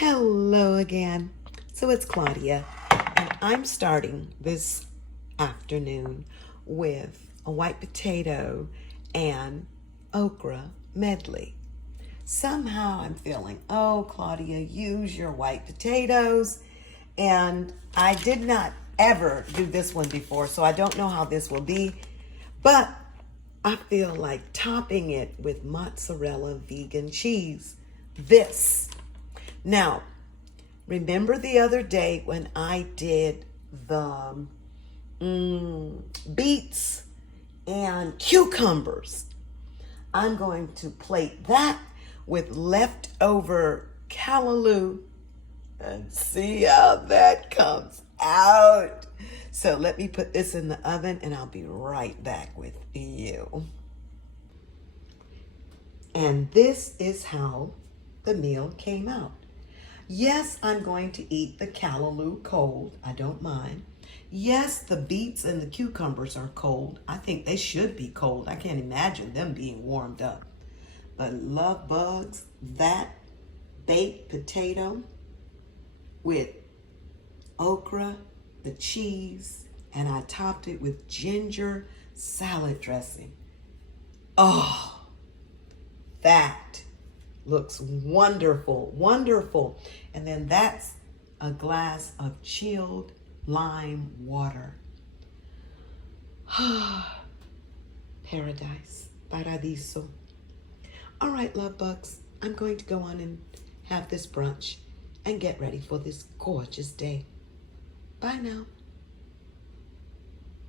Hello again. So it's Claudia, and I'm starting this afternoon with a white potato and okra medley. Somehow I'm feeling, oh, Claudia, use your white potatoes. And I did not ever do this one before, so I don't know how this will be. But I feel like topping it with mozzarella vegan cheese. Now, remember the other day when I did the beets and cucumbers? I'm going to plate that with leftover callaloo and see how that comes out. So let me put this in the oven and I'll be right back with you. And this is how the meal came out. Yes, I'm going to eat the callaloo cold. I don't mind. Yes, the beets and the cucumbers are cold. I think they should be cold. I can't imagine them being warmed up. But love bugs, that baked potato with okra, the cheese, and I topped it with ginger salad dressing. Oh, that looks wonderful, wonderful. And then that's a glass of chilled lime water. Paradise, paradiso. All right, love bugs, I'm going to go on and have this brunch and get ready for this gorgeous day. Bye now.